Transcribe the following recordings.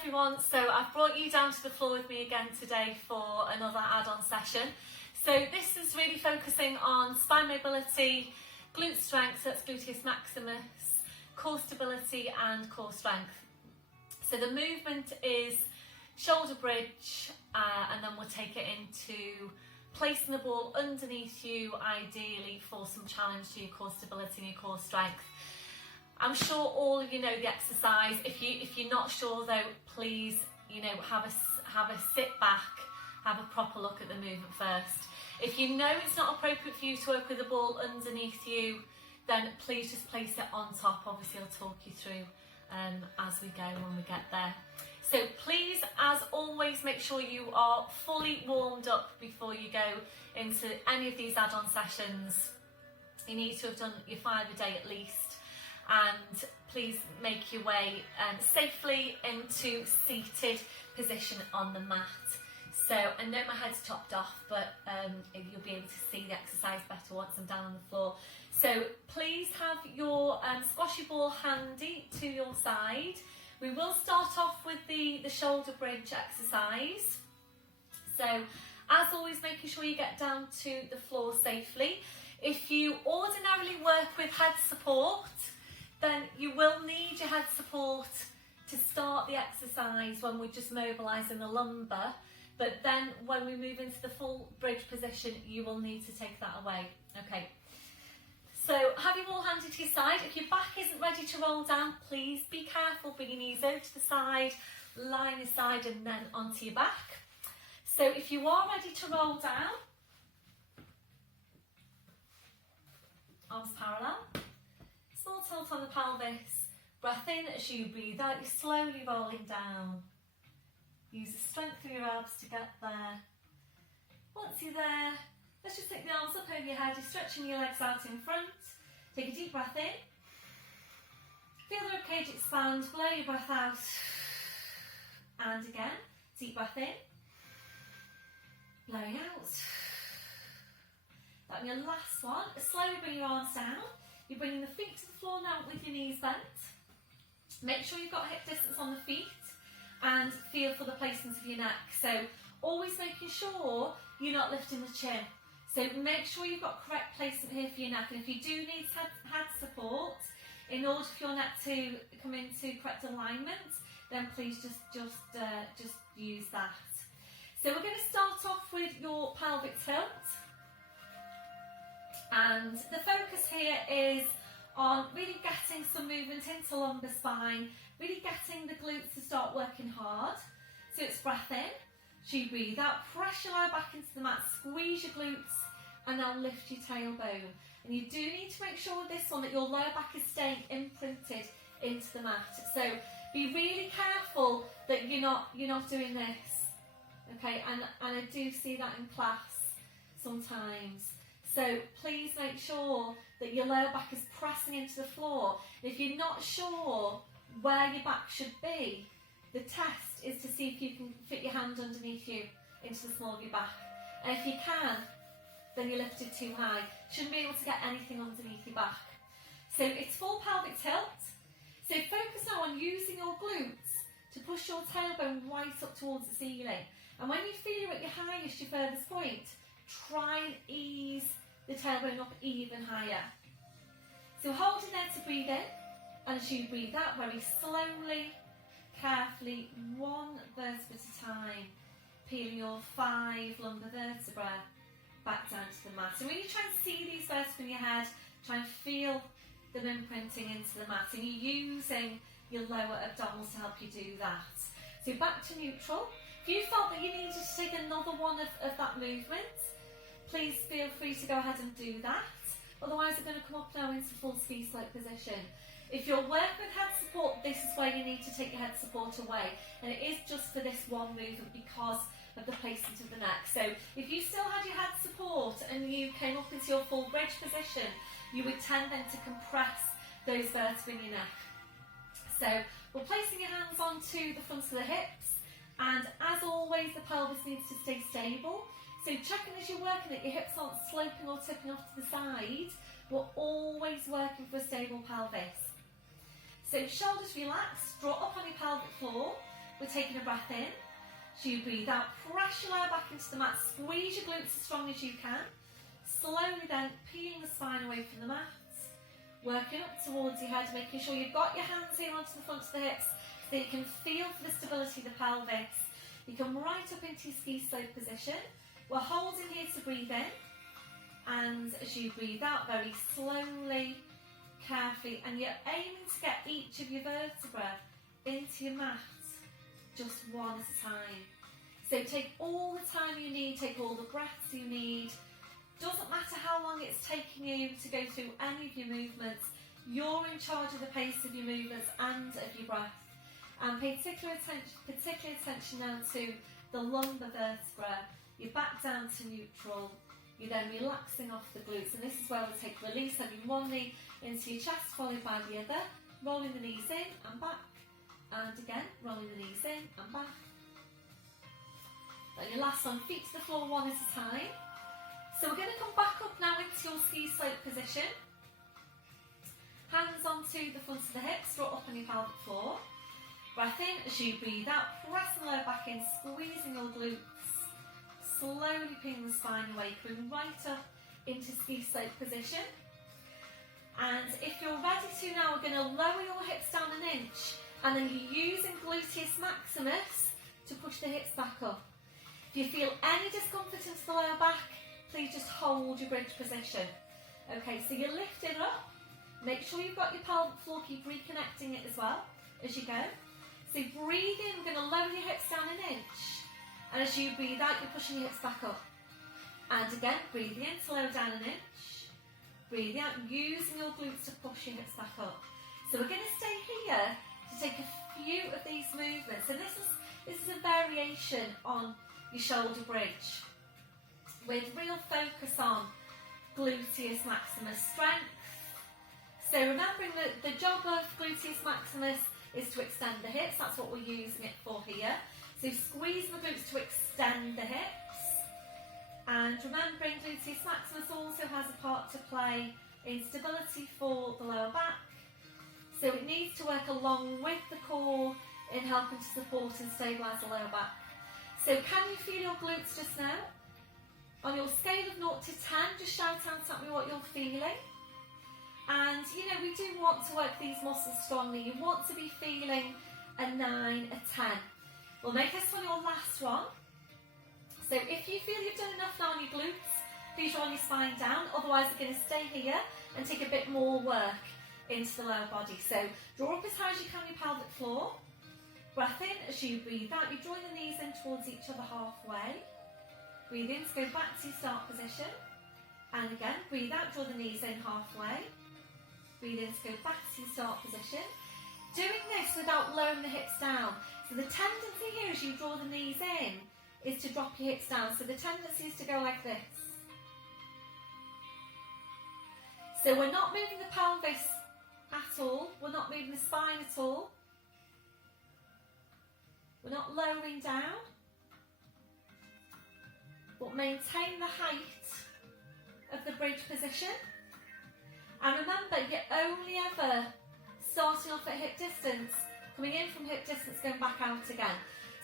everyone, so I've brought you down to the floor with me again today for another add-on session. So this is really focusing on spine mobility, glute strength, so that's Gluteus Maximus, core stability and core strength. So the movement is shoulder bridge and then we'll take it into placing the ball underneath you, ideally for some challenge to your core stability and your core strength. I'm sure all of you know the exercise. If you're not sure though, please, have a sit back, have a proper look at the movement first. If you know it's not appropriate for you to work with the ball underneath you, then please just place it on top. Obviously I'll talk you through as we go when we get there. So please, as always, make sure you are fully warmed up before you go into any of these add-on sessions. You need to have done your 5 a day at least. And please make your way safely into seated position on the mat. So I know my head's chopped off, but you'll be able to see the exercise better once I'm down on the floor. So please have your squashy ball handy to your side. We will start off with the shoulder bridge exercise. So as always, making sure you get down to the floor safely. If you ordinarily work with head support, then you will need your head support to start the exercise when we're just mobilising the lumbar. But then when we move into the full bridge position, you will need to take that away. Okay. So have your ball handy to your side. If your back isn't ready to roll down, please be careful. Bring your knees over to the side, line your side and then onto your back. So if you are ready to roll down, arms parallel. Small tilt on the pelvis, breath in as you breathe out, you're slowly rolling down. Use the strength of your abs to get there. Once you're there, let's just take the arms up over your head, you're stretching your legs out in front. Take a deep breath in. Feel the ribcage expand, blow your breath out. And again, deep breath in. Blowing out. That'll be your last one. Slowly bring your arms down. You're bringing the feet to the floor now with your knees bent. Make sure you've got hip distance on the feet and feel for the placement of your neck. So always making sure you're not lifting the chin. So make sure you've got correct placement here for your neck. And if you do need head support, in order for your neck to come into correct alignment, then please just use that. So we're going to start off with your pelvic tilt. And the focus here is on really getting some movement into lumbar spine, really getting the glutes to start working hard. So it's breath in, so you breathe out, press your lower back into the mat, squeeze your glutes and now lift your tailbone. And you do need to make sure with this one that your lower back is staying imprinted into the mat. So be really careful that you're not doing this. Okay, and I do see that in class sometimes. So please make sure that your lower back is pressing into the floor. If you're not sure where your back should be, the test is to see if you can fit your hand underneath you into the small of your back. And if you can, then you lift it too high. Shouldn't be able to get anything underneath your back. So it's full pelvic tilt. So focus now on using your glutes to push your tailbone right up towards the ceiling. And when you feel you're at your highest, your furthest point, try and ease the tailbone up even higher. So hold in there to breathe in, and as you breathe out, very slowly, carefully, one vertebra at a time, peeling your 5 lumbar vertebrae back down to the mat. And really try and see these vertebrae in your head, try and feel them imprinting into the mat, and you're using your lower abdominals to help you do that. So back to neutral. If you felt that you needed to take another one of that movement, please feel free to go ahead and do that. Otherwise, we're going to come up now into full speed slope position. If you're working with head support, this is where you need to take your head support away. And it is just for this one movement because of the placement of the neck. So if you still had your head support and you came up into your full bridge position, you would tend then to compress those vertebrae in your neck. So we're placing your hands onto the front of the hips. And as always, the pelvis needs to stay stable. So checking as you're working that your hips aren't sloping or tipping off to the side. We're always working for a stable pelvis. So shoulders relaxed, draw up on your pelvic floor, we're taking a breath in. As you breathe out, press your lower back into the mat, squeeze your glutes as strong as you can. Slowly then peeling the spine away from the mat, working up towards your head, making sure you've got your hands here onto the front of the hips so you can feel for the stability of the pelvis. You come right up into your ski slope position. We're holding here to breathe in, and as you breathe out very slowly, carefully, and you're aiming to get each of your vertebrae into your mat just one at a time. So take all the time you need, take all the breaths you need. Doesn't matter how long it's taking you to go through any of your movements, you're in charge of the pace of your movements and of your breath. And pay particular attention now to the lumbar vertebra. You're back down to neutral. You're then relaxing off the glutes, and this is where we'll take release, having one knee into your chest, followed by the other, rolling the knees in and back, and again, rolling the knees in and back. Then your last one, feet to the floor, one at a time. So we're going to come back up now into your ski slope position. Hands onto the front of the hips, straight up on your pelvic floor. Breath in as you breathe out, press the lower back in, squeezing your glutes. Slowly pulling the spine away, coming right up into ski slope position. And if you're ready to now, we're going to lower your hips down an inch, and then you're using Gluteus Maximus to push the hips back up. If you feel any discomfort into the lower back, please just hold your bridge position. Okay, so you lift it up. Make sure you've got your pelvic floor, keep reconnecting it as well as you go. So breathe in, we're going to lower your hips down an inch. And as you breathe out, you're pushing your hips back up. And again, breathe in to lower down an inch. Breathe out, using your glutes to push your hips back up. So we're going to stay here to take a few of these movements. And this is a variation on your shoulder bridge, with real focus on Gluteus Maximus strength. So remembering that the job of Gluteus Maximus is to extend the hips, that's what we're using it for here. So squeeze the glutes to extend the hips. And remembering Gluteus Maximus also has a part to play in stability for the lower back. So it needs to work along with the core in helping to support and stabilise the lower back. So can you feel your glutes just now? On your scale of 0 to 10, just shout out at me what you're feeling. And you know, we do want to work these muscles strongly. You want to be feeling a 9, a 10. We'll make this one your last one. So if you feel you've done enough now on your glutes, please roll your spine down. Otherwise, we're going to stay here and take a bit more work into the lower body. So draw up as high as you can your pelvic floor. Breath in as you breathe out. You draw the knees in towards each other halfway. Breathe in to go back to your start position. And again, breathe out, draw the knees in halfway. Breathe in to go back to your start position. Doing this without lowering the hips down. So the tendency here as you draw the knees in is to drop your hips down. So the tendency is to go like this. So we're not moving the pelvis at all. We're not moving the spine at all. We're not lowering down. But maintain the height of the bridge position. And remember, you're only ever starting off at hip distance, coming in from hip distance, going back out again.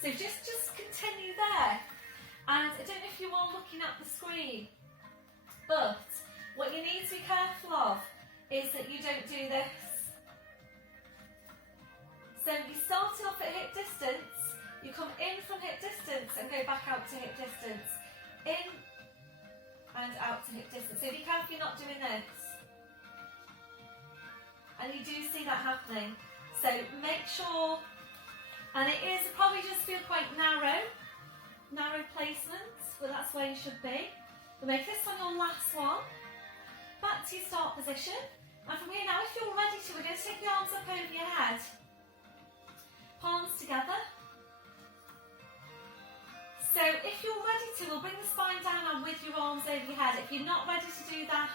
So just continue there. And I don't know if you're all looking at the screen, but what you need to be careful of is that you don't do this. So you're starting off at hip distance, you come in from hip distance and go back out to hip distance. In and out to hip distance. So be careful you're not doing this. And you do see that happening. So make sure, and it is probably just feel quite narrow placement, but that's where you should be. We'll make this one your last one. Back to your start position. And from here now, if you're ready to, we're going to take the arms up over your head. Palms together. So if you're ready to, we'll bring the spine down and with your arms over your head. If you're not ready to do that,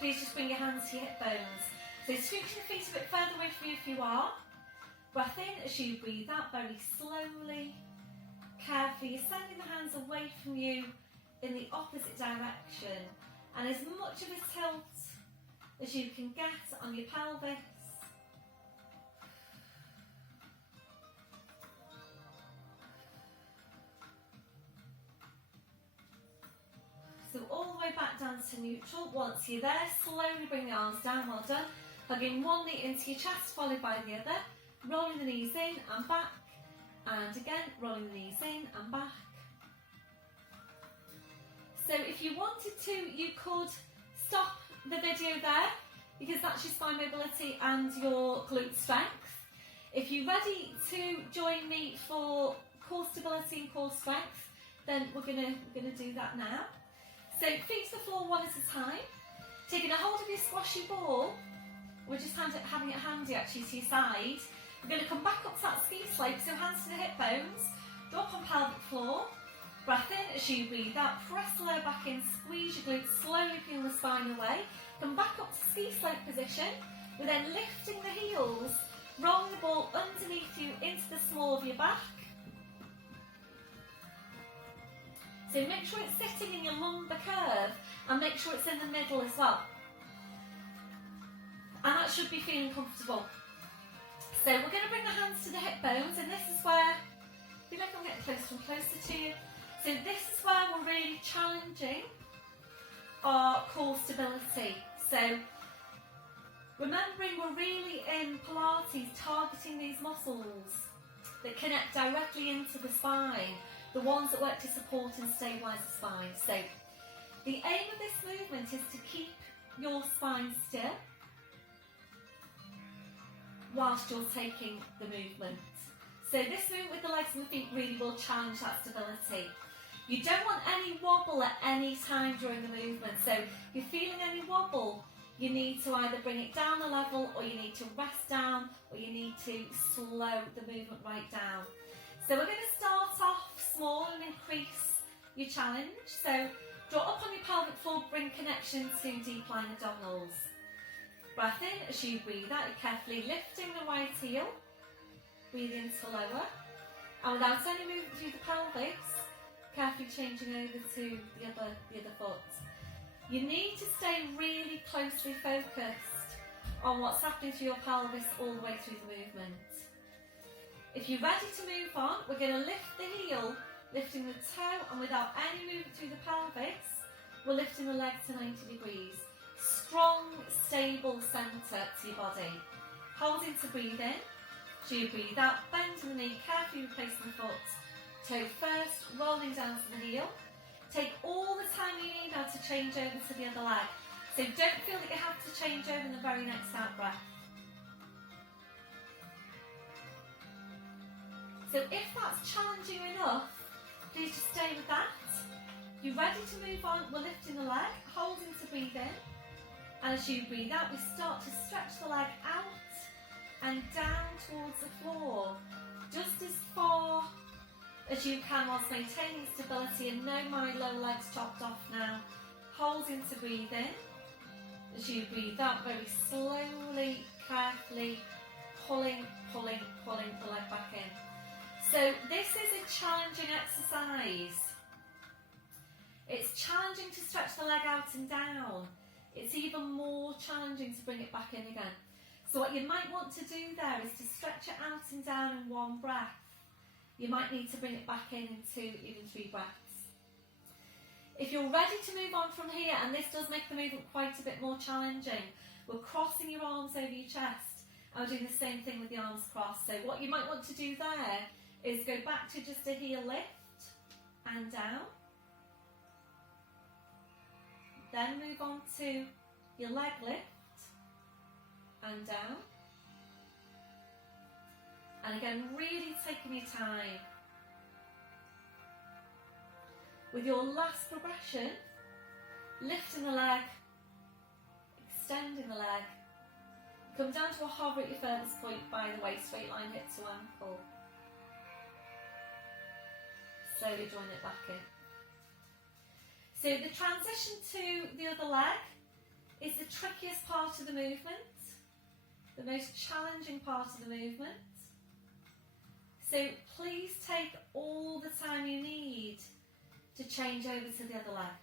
please just bring your hands to your hip bones. So scooch your feet a bit further away from you if you are. Breath in as you breathe out very slowly, carefully. You're sending the hands away from you in the opposite direction. And as much of a tilt as you can get on your pelvis. back down to neutral. Once you're there, slowly bring the arms down, well done. Hugging one knee into your chest, followed by the other. Rolling the knees in and back. And again, rolling the knees in and back. So if you wanted to, you could stop the video there, because that's your spine mobility and your glute strength. If you're ready to join me for core stability and core strength, then we're gonna do that now. So feet to the floor one at a time. Taking a hold of your squashy ball, we're just having it handy actually to your side. We're going to come back up to that ski slope, so hands to the hip bones, drop on pelvic floor, breath in as you breathe out, press the lower back in, squeeze your glutes, slowly peel the spine away, come back up to ski slope position. We're then lifting the heels, rolling the ball underneath you into the small of your back. So make sure it's sitting in your lumbar curve and make sure it's in the middle as well. And that should be feeling comfortable. So we're going to bring the hands to the hip bones, and this is where, I feel like I'm getting closer and closer to you. So this is where we're really challenging our core stability. So remembering we're really in Pilates targeting these muscles that connect directly into the spine, the ones that work to support and stabilise the spine. So the aim of this movement is to keep your spine still whilst you're taking the movement. So this movement with the legs and the feet really will challenge that stability. You don't want any wobble at any time during the movement. So if you're feeling any wobble, you need to either bring it down a level, or you need to rest down, or you need to slow the movement right down. So we're going to start off small and increase your challenge. So draw up on your pelvic floor, bring connection to deep lying abdominals. Breath in as you breathe out, you're carefully lifting the right heel, breathe into lower, and without any movement through the pelvis, carefully changing over to the other foot. You need to stay really closely focused on what's happening through your pelvis all the way through the movement. If you're ready to move on, we're going to lift the heel, lifting the toe, and without any movement through the pelvis, we're lifting the leg to 90 degrees. Strong, stable centre to your body. Holding to breathe in. So you breathe out, bending the knee, carefully replacing the foot. Toe first, rolling down to the heel. Take all the time you need now to change over to the other leg. So don't feel that you have to change over in the very next out breath. So if that's challenging enough, please just stay with that. You're ready to move on, we're lifting the leg, holding to breathe in. And as you breathe out, we start to stretch the leg out and down towards the floor. Just as far as you can whilst maintaining stability, and no, my lower leg's chopped off now. Holding to breathe in. As you breathe out, very slowly, carefully, pulling the leg back in. So this is a challenging exercise. It's challenging to stretch the leg out and down. It's even more challenging to bring it back in again. So what you might want to do there is to stretch it out and down in one breath. You might need to bring it back in into even 3 breaths. If you're ready to move on from here, and this does make the movement quite a bit more challenging, we're crossing your arms over your chest, and we're doing the same thing with the arms crossed. So what you might want to do there is go back to just a heel lift and down. Then move on to your leg lift and down. And again, really taking your time. With your last progression, lifting the leg, extending the leg. Come down to a hover at your furthest point by the waist, straight line hip to ankle. Slowly join it back in. So the transition to the other leg is the trickiest part of the movement, the most challenging part of the movement. So please take all the time you need to change over to the other leg.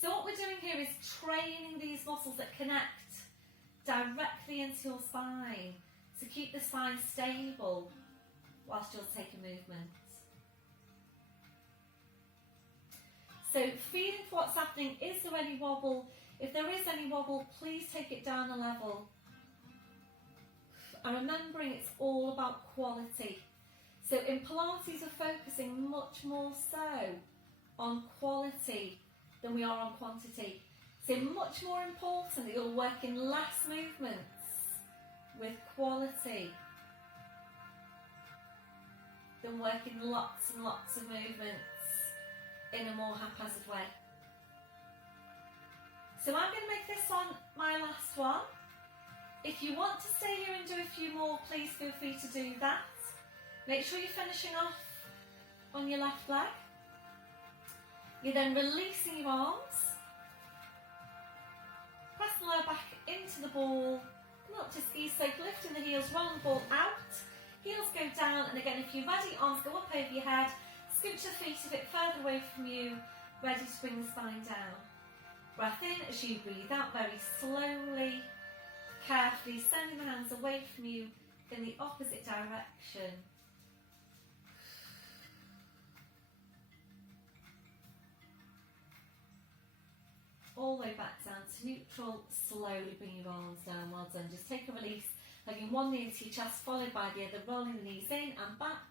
So what we're doing here is training these muscles that connect directly into your spine to keep the spine stable whilst you're taking movement. So feeling for what's happening. Is there any wobble? If there is any wobble, please take it down a level. And remembering it's all about quality. So in Pilates, we're focusing much more so on quality than we are on quantity. So much more important that you're working less movements with quality than working lots and lots of movements in a more haphazard way. So I'm going to make this one my last one. If you want to stay here and do a few more, please feel free to do that. Make sure you're finishing off on your left leg. You're then releasing your arms. Press the lower back into the ball. Come up to ski slope, lifting the heels, rolling the ball out. Heels go down, and again, if you're ready, arms go up over your head. Scoot your feet a bit further away from you, ready to bring the spine down. Breath in as you breathe out very slowly, carefully, sending the hands away from you in the opposite direction. All the way back down to neutral, slowly bring your arms down, well done. Just take a release, hugging one knee into your chest, followed by the other, rolling the knees in and back,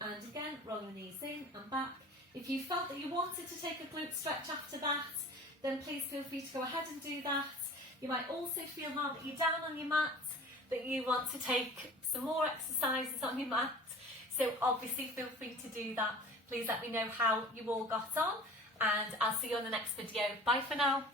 and again, rolling the knees in and back. If you felt that you wanted to take a glute stretch after that, then please feel free to go ahead and do that. You might also feel now that you're down on your mat, that you want to take some more exercises on your mat, so obviously feel free to do that. Please let me know how you all got on, and I'll see you on the next video. Bye for now.